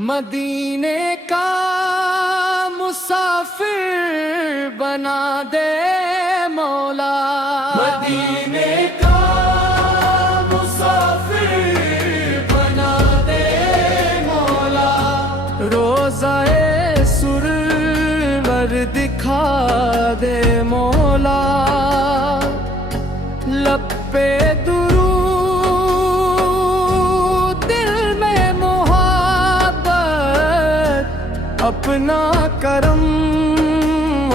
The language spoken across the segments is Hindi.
मदीने का मुसाफिर बना दे मौला। मदीने का मुसाफिर बना दे मौला। रोज़ाए सुरवर दिखा दे मौला। लब पे दुरूद दिल में मोहब्बत, अपना करम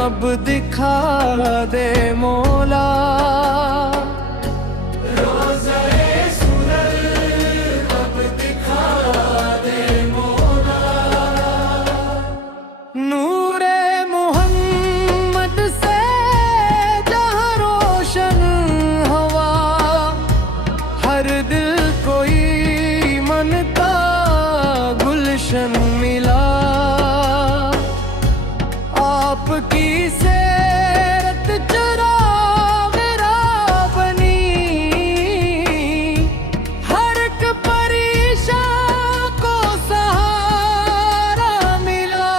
अब दिखा दे मौला। रोज़ाए सुरर अब दिखा दे मौला। नूरे मोहम्मद से जहाँ रोशन हवा, हर दिल कोई मनता गुलशन मिला। आपकी सेरत चराग़ राह बनी, हर एक परेशान को सहारा मिला।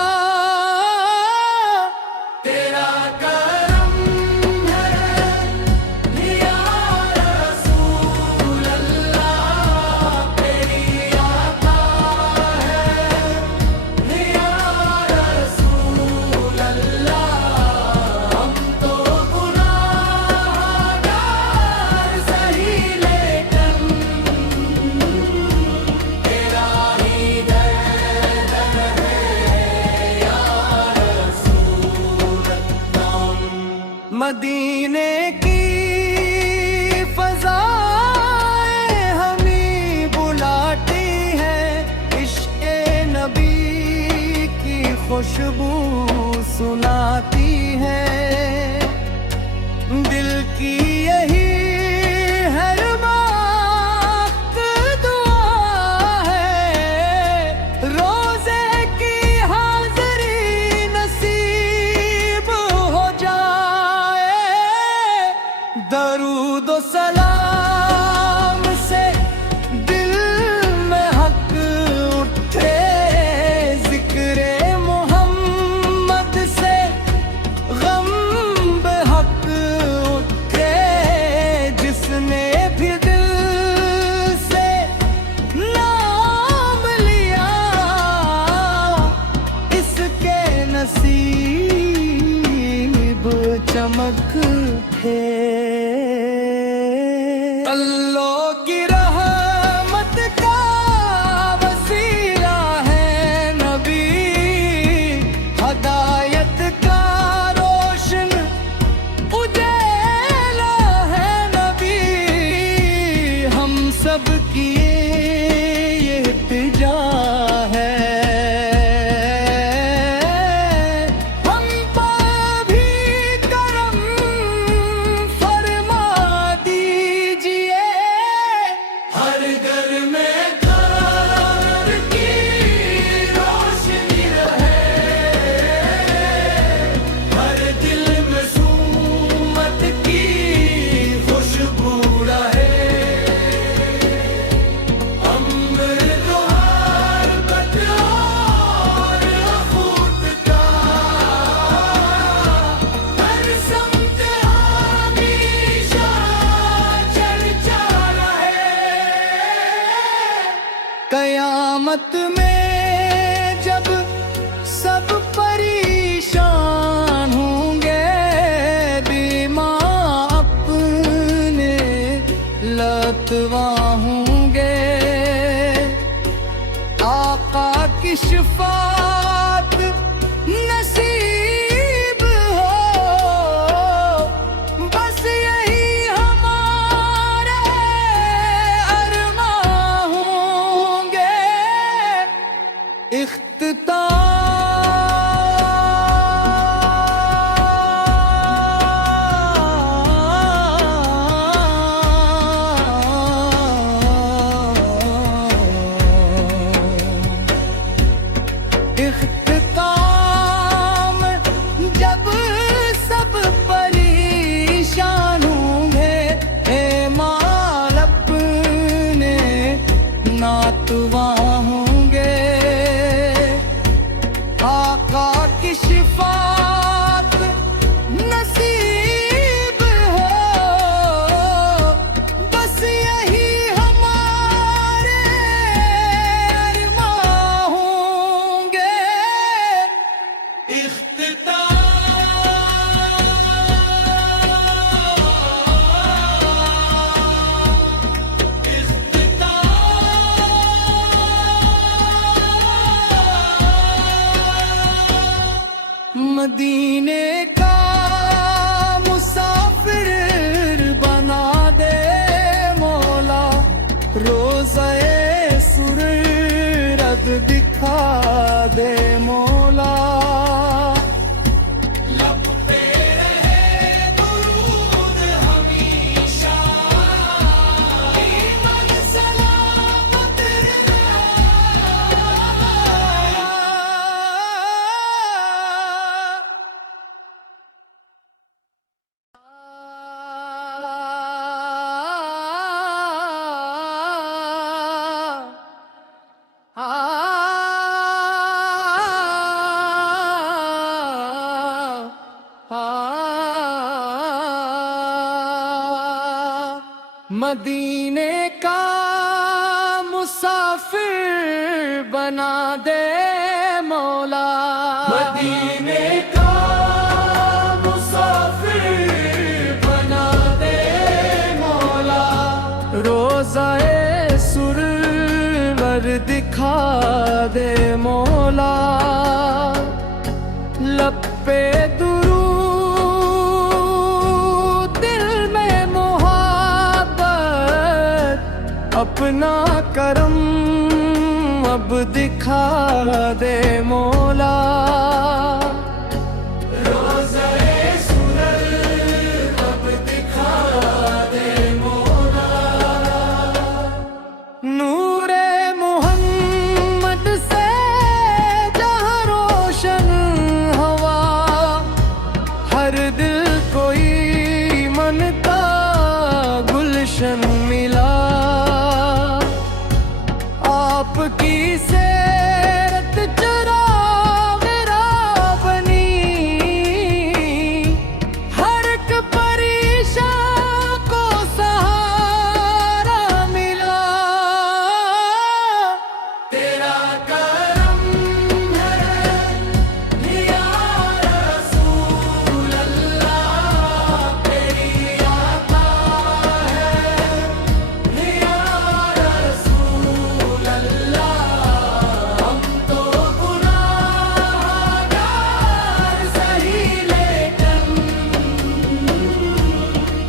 तेरा करम है या रसूल अल्लाह, तेरी आता है या रसूल अल्लाह। हम तो गुनाहगार सही लेकिन तेरा ही दर्द है या रसूल अल्लाह। मदीने की फ़ज़ाएं हमें बुलाती हैं, इश्क़े नबी की खुशबू सुनाती है। दिल की यही हर वक्त दुआ है, रोज़े की हाज़री नसीब हो जाए। दरूद व सलाम से दिल में हक उठे, ज़िक्रे मोहम्मद से गम बेहक उठे। जिसने भी दिल से नाम लिया, इसके नसीब चमक थे। अल्लाह की रहमत का वसीला है नबी, हदायत का रोशन उजाला है नबी। हम सब की ये इल्तिजा है, हम पर भी करम फरमा दीजिए। हर घर में घर की रोशनी रहे, हर दिल में सुन्नत की खुशबू रहे। अमृत और बतौर अखूत का हर समत हमेशा चर्चा रहे। कयामत में जब सब परेशान होंगे, बीमार अपने लतवा होंगे। आका की शफाअत नसीब हो, बस यही हमारे अरमां होंगे। मदीने का मुसाफिर बना दे मौला, रोज़े सुररग दिखा दे मौला। मदीने का मुसाफिर बना दे मौला, मदीने का मुसाफिर बना दे मौला, रोज़ाए सुरवर दिखा दे मौला। लब पे अपना करम अब दिखा दे मौला, रोज़े सुरर अब दिखा दे मौला। नूरे मोहम्मद से जहाँ रोशन हवा, हर दिल कोई मन का गुलशन मिला। आपकी सेरत चराग़ बनी, हर एक परेशान को सहारा मिला। तेरा करम है या रसूल अल्लाह, तेरी आता है या रसूल अल्लाह। हम तो गुनाहगार सही लेकिन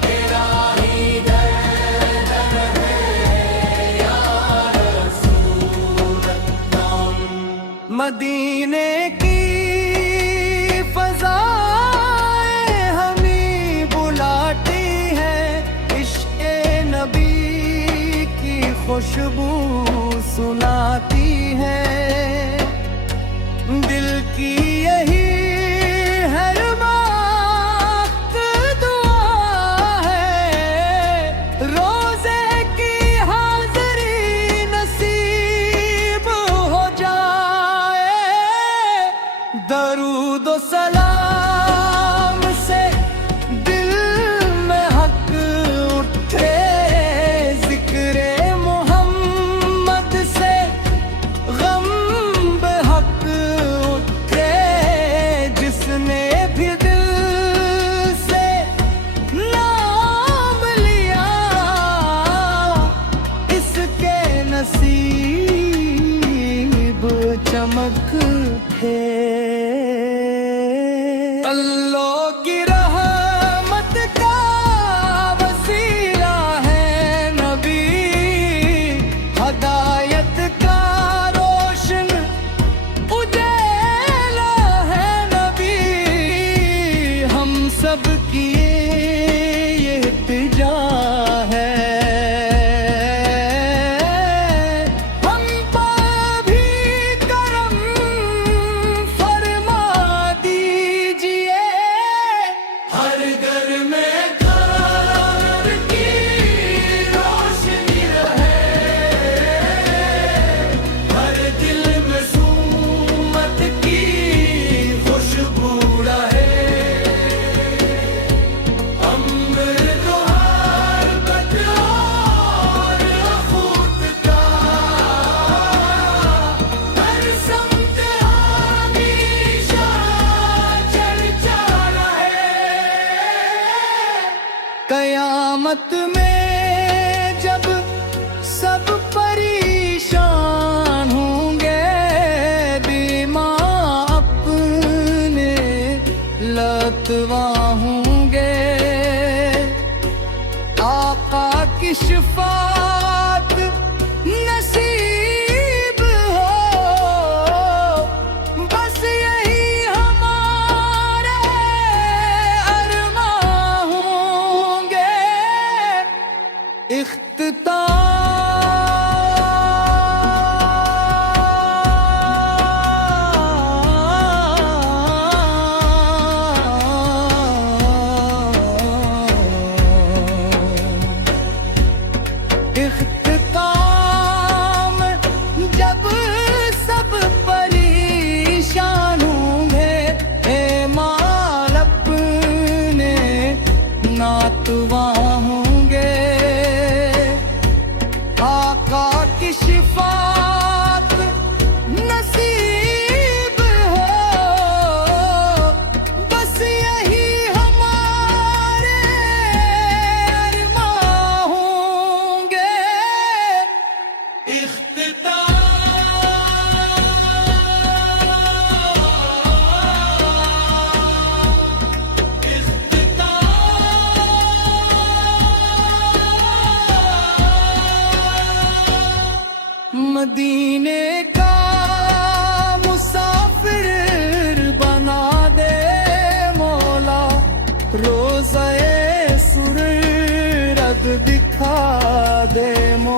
तेरा ही दर्द है या रसूल अल्लाह। मदीने की फ़ज़ाएं हमें बुलाती है, इश्क़े नबी की खुशबू सुनाती है। दिल की यही हर वक्त दुआ है, रोज़े की हाज़री नसीब हो जाए। दरूद व सलाम से दिल में हक उठे, ज़िक्रे मोहम्मद से गम बेहक उठे। जिसने भी दिल से नाम लिया, इसके नसीब चमक थे। अल्लाह की रहमत का वसीला है नबी, हदायत का रोशन उजाला है नबी। हम सब की ये इल्तिजा है, हम पर भी करम फरमा दीजिए। हर घर में घर की रोशनी रहे, हर दिल में सुन्नत की खुशबू रहे। अम्र तो हर बदौर अफूत का, हर समत हमेशा चर्चा रहे। कयामत में जब सब परेशान होंगे, बीमार अपने नातवा होंगे आका की शफात नसीब हो, बस यही हमारे अरमां होंगे। इख्तिताम जब सब परेशान होंगे, हे माल अपने नातवा होंगे आका की शिफात नसीब हो, बस यही हमारे अरमां होंगे। मदीने का मुसाफिर बना दे मौला, रोज़े सुरग दिखा दे मौला।